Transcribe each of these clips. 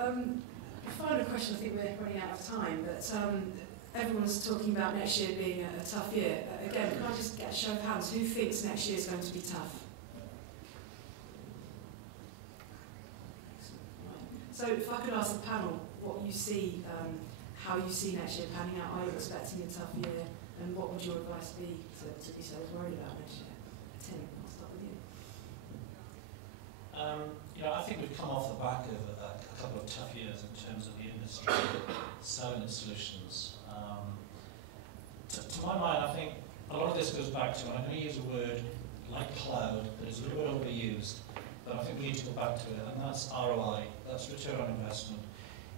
Final question, I think we're running out of time, but everyone's talking about next year being a tough year. Again, can I just get a show of hands? Who thinks next year is going to be tough? So if I could ask the panel what you see, how you see next year panning out, are you expecting a tough year, and what would your advice be to resellers worried about next year? Tim, I'll start with you. I think we've come off the back of a couple of tough years in terms of the industry selling its solutions. To my mind, I think a lot of this goes back to, and I'm going to use a word like cloud that is a little bit overused, but I think we need to go back to it, and that's ROI, that's return on investment.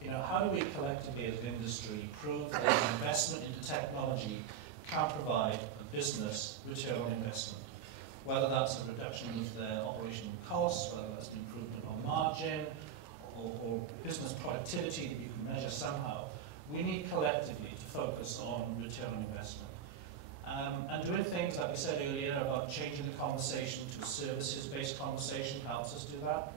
How do we collectively as an industry prove that investment into technology can provide a business return on investment? Whether that's a reduction of their operational costs, whether that's an improvement on margin, or business productivity that you can measure somehow, we need collectively to focus on return on investment. And doing things, like we said earlier, about changing the conversation to a services-based conversation helps us do that.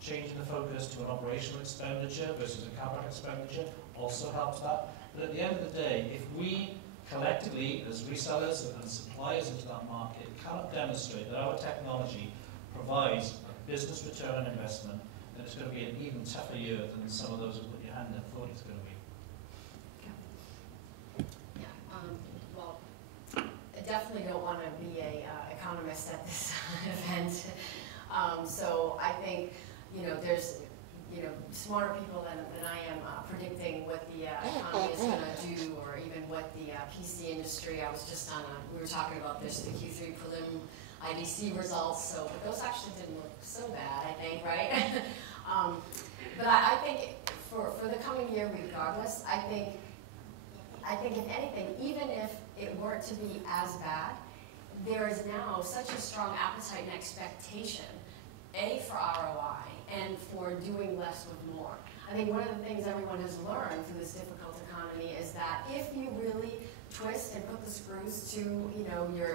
Changing the focus to an operational expenditure versus a capital expenditure also helps that. But at the end of the day, if we collectively, as resellers and suppliers into that market, cannot demonstrate that our technology provides a business return on investment, then it's going to be an even tougher year than some of those who put your hand up thought it's going to be. Well, I definitely don't want to be an economist at this event. So I think, there's smarter people than I am predicting what the economy is going to do, or even what the PC industry. I was just on we were talking about this, the Q3 prelim IDC results, but those actually didn't look so bad, I think, right? But I think for the coming year, regardless, I think if anything, even if it weren't to be as bad, there is now such a strong appetite and expectation, for ROI and for doing less with more. I think one of the things everyone has learned through this difficult economy is that if you really twist and put the screws to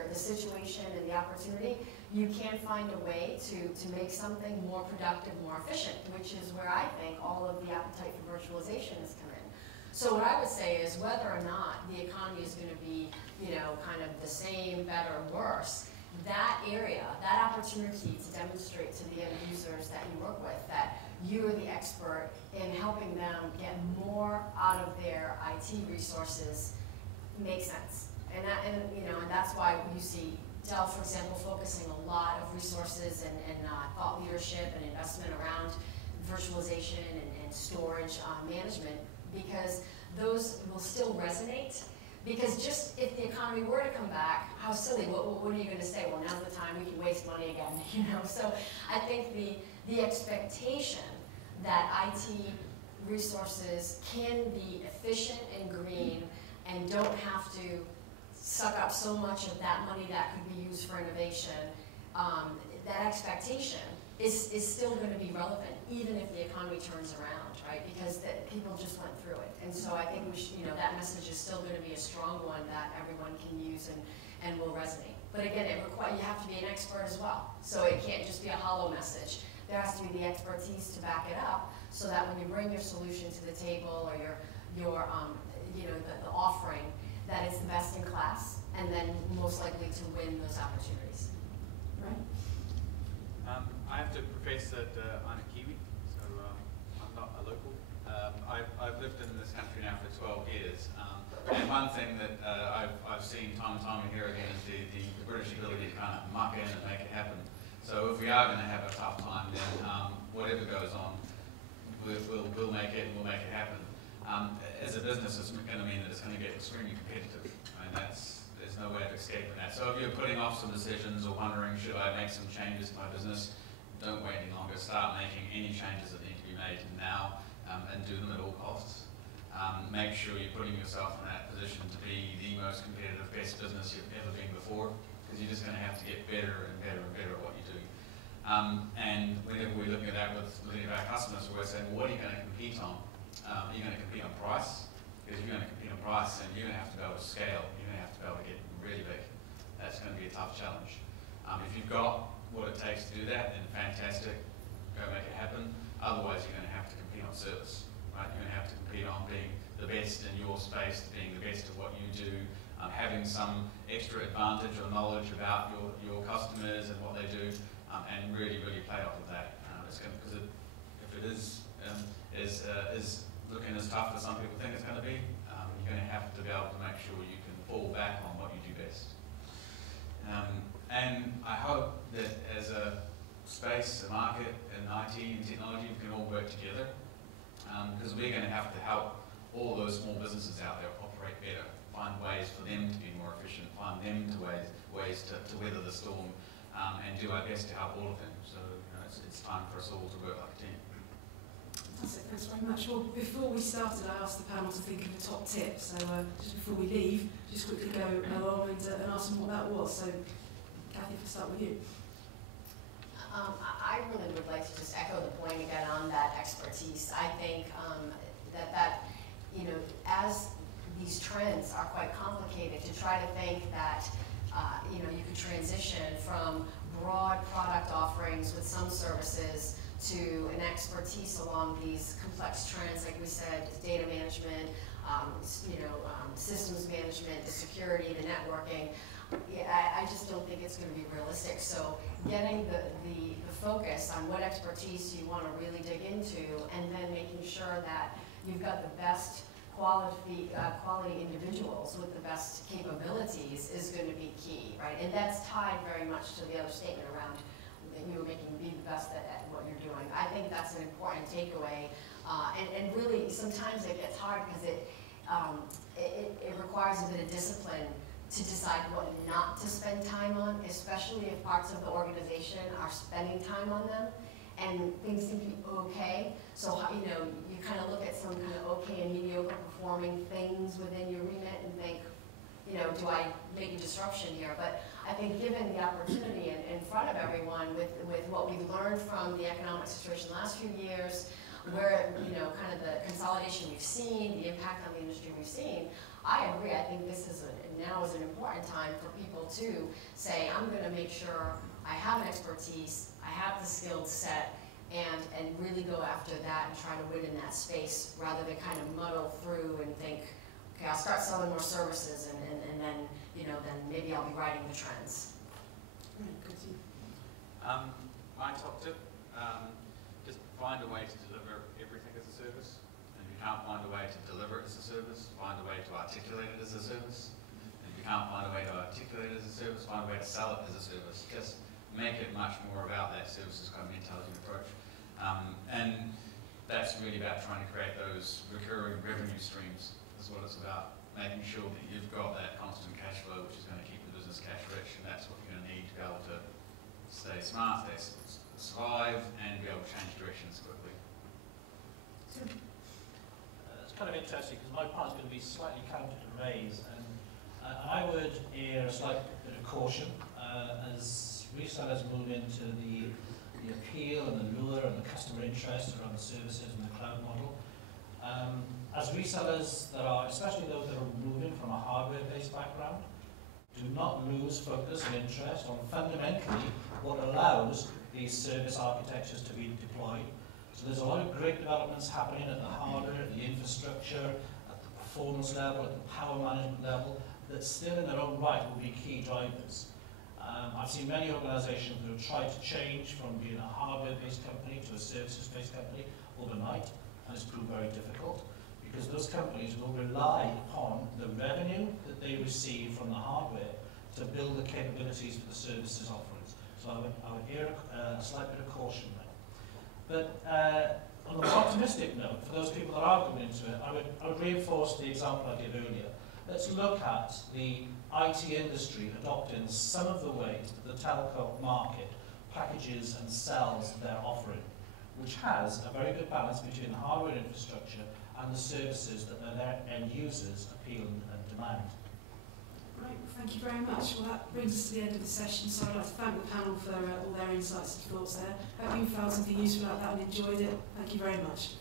the situation and the opportunity, you can find a way to make something more productive, more efficient, which is where I think all of the appetite for virtualization has come in. So what I would say is whether or not the economy is going to be kind of the same, better, worse, that area, that opportunity to demonstrate to the end users that you work with that you are the expert in helping them get more out of their IT resources makes sense. And that's why you see Dell, for example, focusing a lot of resources and thought leadership and investment around virtualization and storage management, because those will still resonate. Because just if the economy were to come back, how silly, what are you going to say? Well, now's the time we can waste money again, So I think the expectation that IT resources can be efficient and green and don't have to suck up so much of that money that could be used for innovation, that expectation is still going to be relevant, even if the economy turns around, right? Because people just went through it. And so I think we should, that message is still going to be a strong one that everyone can use and will resonate. But again, you have to be an expert as well. So it can't just be a hollow message. There has to be the expertise to back it up, so that when you bring your solution to the table, or your the offering, that it's the best in class, and then most likely to win those opportunities. Right. I have to preface that I'm a Kiwi, so I'm not a local. I've lived in this country now for 12 years, and one thing that I've seen time and time here again is the British ability to kind of muck in and make it happen. So if we are going to have a tough time, then whatever goes on, we'll make it, and we'll make it happen. As a business, it's going to mean that it's going to get extremely competitive. I mean, there's no way of escaping that. So if you're putting off some decisions or wondering, should I make some changes to my business, don't wait any longer. Start making any changes that need to be made now, and do them at all costs. Make sure you're putting yourself in that position to be the most competitive, best business you've ever been before, because you're just going to have to get better and better and better at what you do. And whenever we're looking at that with any of our customers, we're saying, well, what are you going to compete on? Are you going to compete on price? Because if you're going to compete on price, then you're going to have to be able to scale. You're going to have to be able to get really big. That's going to be a tough challenge. If you've got what it takes to do that, then fantastic, go make it happen. Otherwise, you're going to have to compete on service. performance-based, being the best at what you do, having some extra advantage or knowledge about your customers and what they do, and really play off of that. Because if it is looking as tough as some people think it's going to be, you're going to have to be able to make sure you can fall back on what you do best. And I hope that as a space, a market, and IT and technology, we can all work together, because we're going to have to help all those small businesses out there operate better, find ways for them to be more efficient, find them to ways to weather the storm, and do our best to help all of them. So it's time for us all to work like a team. Fantastic, thanks very much. Well, before we started, I asked the panel to think of a top tip. So just before we leave, just quickly go along and ask them what that was. So, Kathy, if I start with you. I really would like to just echo the point again on that expertise. I think that as these trends are quite complicated, to try to think that you could transition from broad product offerings with some services to an expertise along these complex trends, like we said, data management, systems management, the security, the networking. I just don't think it's going to be realistic. So getting the focus on what expertise you want to really dig into, and then making sure that you've got the best quality individuals with the best capabilities is going to be key, right? And that's tied very much to the other statement around that you were making, be the best at what you're doing. I think that's an important takeaway, and really sometimes it gets hard because it requires a bit of discipline to decide what not to spend time on, especially if parts of the organization are spending time on them and things seem to be okay. So you kind of look at some kind of okay and mediocre performing things within your remit and think, do I make a disruption here? But I think given the opportunity in front of everyone with what we've learned from the economic situation the last few years, where, kind of the consolidation we've seen, the impact on the industry we've seen, I agree. I think this is now is an important time for people to say, I'm going to make sure I have an expertise, I have the skilled set, and really go after that and try to win in that space, rather than kind of muddle through and think, okay, I'll start selling more services, and then then maybe I'll be riding the trends. My top tip: just find a way to deliver everything as a service. And if you can't find a way to deliver it as a service, find a way to articulate it as a service. And if you can't find a way to articulate it as a service, find a way to sell it as a service. Just make it much more about that services kind of intelligent approach. And that's really about trying to create those recurring revenue streams. That's what it's about. Making sure that you've got that constant cash flow, which is going to keep the business cash rich, and that's what you're going to need to be able to stay smart, survive, and be able to change directions quickly. It's kind of interesting because my part's going to be slightly counter to Ray's, and I would err a slight bit of caution as resellers move into the appeal and the lure and the customer interest around the services and the cloud model. As resellers that are, especially those that are moving from a hardware-based background, do not lose focus and interest on fundamentally what allows these service architectures to be deployed. So there's a lot of great developments happening at the hardware, at the infrastructure, at the performance level, at the power management level, that still in their own right will be key drivers. I've seen many organizations that have tried to change from being a hardware-based company to a services-based company overnight, and it's proved very difficult, because those companies will rely upon the revenue that they receive from the hardware to build the capabilities for the services offerings. So I would err a slight bit of caution there. But on a more optimistic note, for those people that are going into it, I would reinforce the example I gave earlier. Let's look at the IT industry adopting some of the ways that the telco market packages and sells their offering, which has a very good balance between the hardware infrastructure and the services that their end users appeal and demand. Right, well, thank you very much. Well, that brings us to the end of the session, so I'd like to thank the panel for all their insights and thoughts there. Hope you found something useful out of that and enjoyed it. Thank you very much.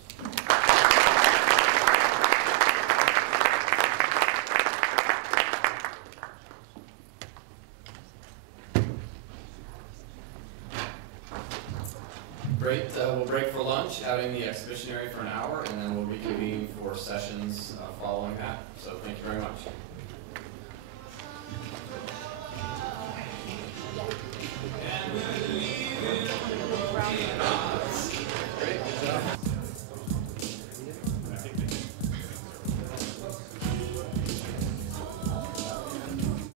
Great, we'll break for lunch. lunch out in the exhibition area for an hour, and then we'll reconvene for sessions following that. So thank you very much.